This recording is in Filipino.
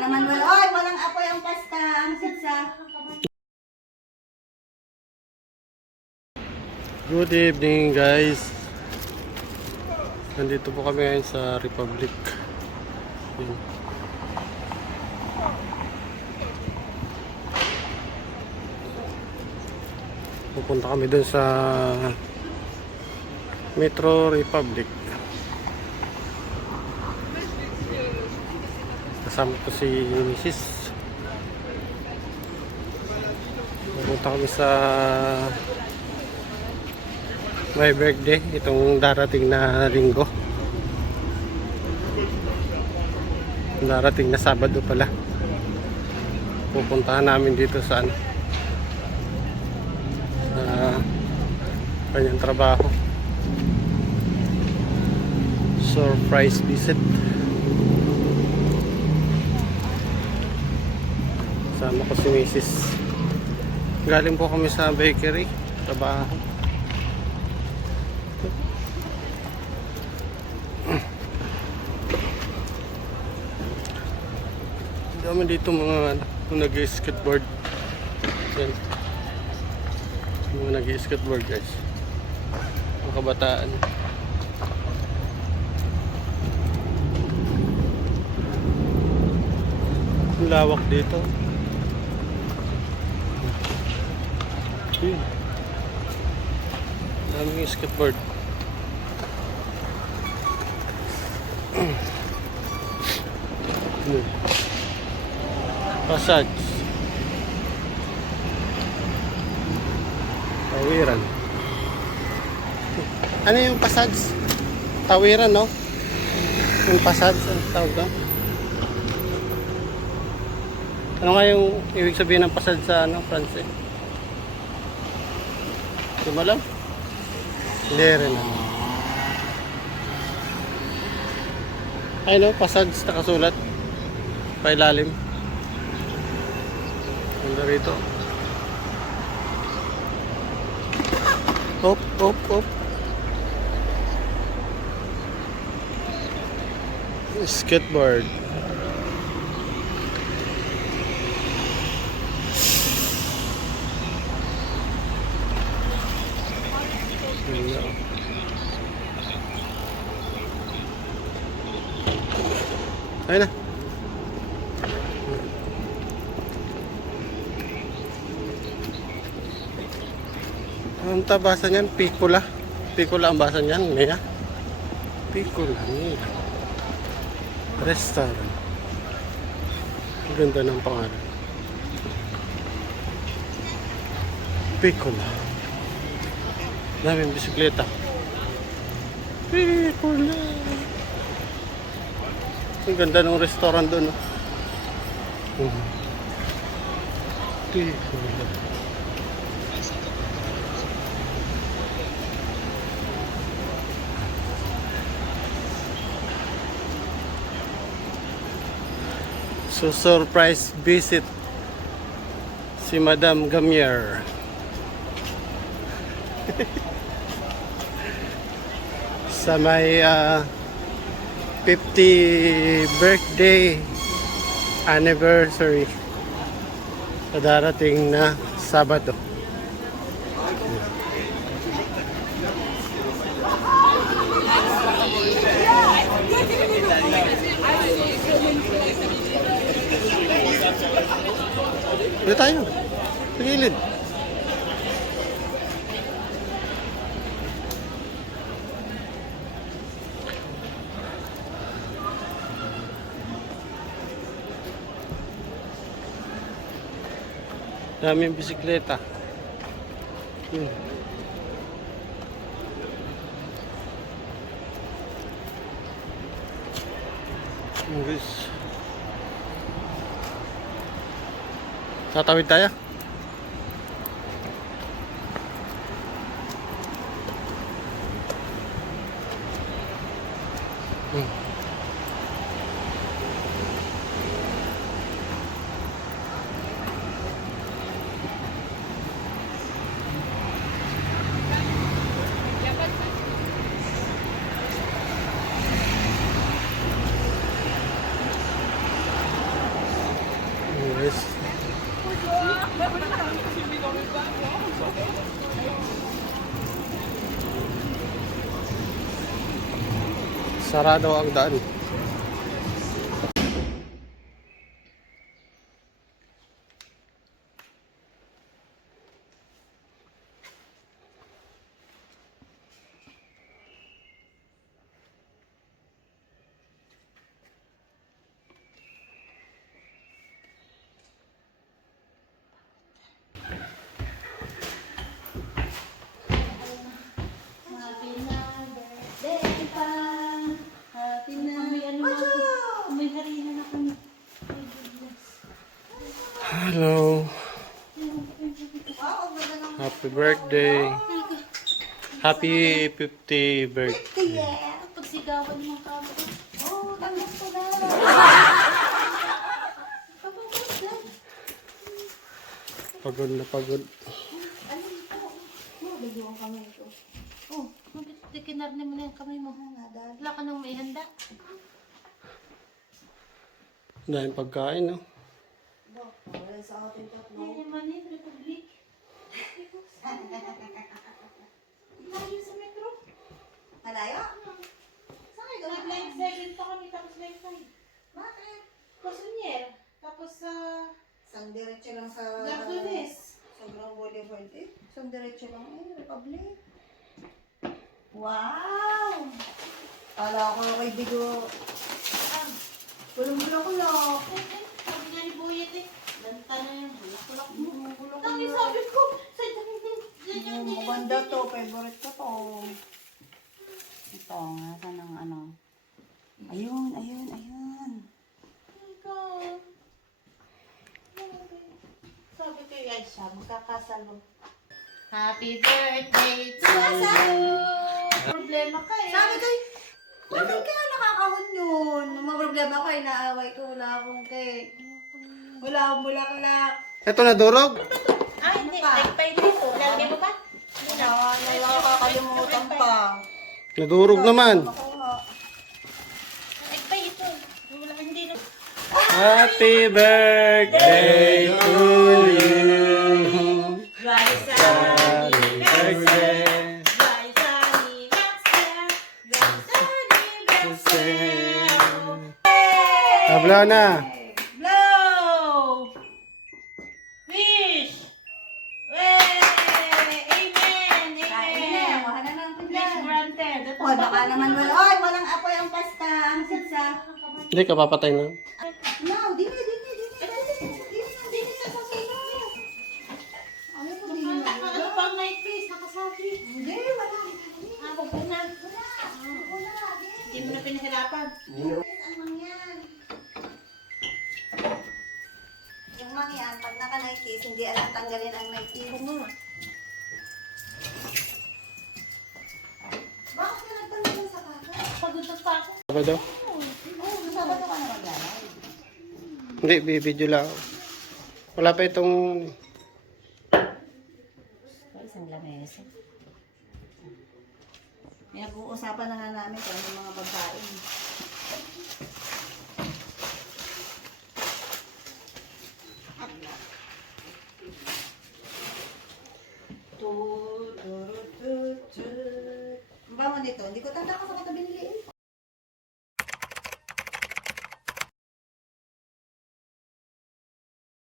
naman wala. Oy, walang apoy ang pasta. Ang sitsa. Good evening guys. Nandito po kami ngayon sa Republic. Yun. Pupunta kami dun sa Metro Republic. Kasama po si Mrs. Pupunta kami sa my birthday itong darating na linggo. Darating na Sabado pala. Pupuntahan namin dito sa kanyang trabaho. Surprise visit. Sama ko si Mrs. Galing po kami sa bakery trabaho. Dami dito mga nag-skateboard. Yan. Mga nag-skateboard guys. Mga kabataan. Ang lawak dito. Yun. Daming skateboard. Passage. Tawiran. Ano yung passage? Tawiran, no? Yung passage, ang tawag doon? Ano nga yung ibig sabihin ng passage sa Francais? Di mo alam? Hindi rin. Ay no, passage nakasulat. Pailalim. Ganda rito. Hop, hop, hop. Skateboard. Ayun na. Ang tabasa niyan, Piccola. Piccola ang basa niyan, Mia. Piccola, Mia. Restaurant. Ang ganda ng pangalan. Piccola. Daming bisikleta. Piccola. Ang ganda ng restaurant doon. Piccola. So surprise visit si Madam Gamier. Sa may 50 birthday anniversary sa darating na Sabado. Dito tayo. Sa gilid. Daming bisikleta. Guys. Tatawid tayo. Sarado ang daan. Happy na birthday pa. Happy na. May harina na kami. Hello. Wow, ganda ng Happy birthday. Happy 50th birthday. yeah. Pagsigawan mo kami. Oh, tanggap ko na. Pagod na pagod. Ano ito? Oh, bigyan kami ito. Oh, kinarne mo na yung kamay mo. Nadali. Wala ka nang may handa. Dahil pagkain, no? Wala sa ating tatlo. Yan naman eh, Republic. Layo sa metro. Malayo? Saan kayo Nag dumaan? line 7 pa kami, tapos line 5. Bakit? Corsonier. Tapos sa Isang diretso lang sa... Gardones. Sa Grand Boulevard eh. Isang diretso lang eh. Republic. Wow! Kala ko kay Bigo. Bulong-bulong-bulong. sabi nga ni Boyet eh. Lanta na yung bulak-bulak mo. Bulong-bulong. Tami sabi ko, sa dami din. Yan yung Maganda to. Favorite ko to. Ito. Nasa ng ano. Ayun, ayun, ayun. God. Sabi ko yan siya, magkakasalo. Happy birthday to you! Problema ka eh. Sabi ko, bakit kaya nakakahon yun? Nung mga problema ko, inaaway ko. Wala akong cake. Wala akong bulaklak. Ito na durog. Ay, hindi. Nagpay dito. Lagi mo ba? Wala, nakakalimutan pa. Nadurog naman. Makuha. Nagpay ito. Wala, hindi na. Happy birthday to you. Rise Happy birthday. Rise next year. Habla na. Blow! Wish! Way! Amen! Kain na, Amen! kuha na ng Wish pindan. granted. Oy, baka naman wala. Oy, walang apoy ang pasta. Ang pizza. Hindi ka papatay na. No, dini sa sasino. Ano po dini na? Ano pang night face? Nakasabi. Hindi, wala. Ako po na. Wala, Hindi mo na pinahirapan. ang mangyan. Yung mangyan, pag naka-Nikes, hindi alam tanggalin ang Nikes. Bakit ka nagtanong sa kaka? Pagod na pa ako. Sabado? Oo, Sabado ka na maglalay. Hindi, bibidyo lang. Wala pa itong... Isang lamesa. Pinag-uusapan na nga namin kung ano mga babae. Ang bango nito, hindi ko tanda kung saan ito binili eh.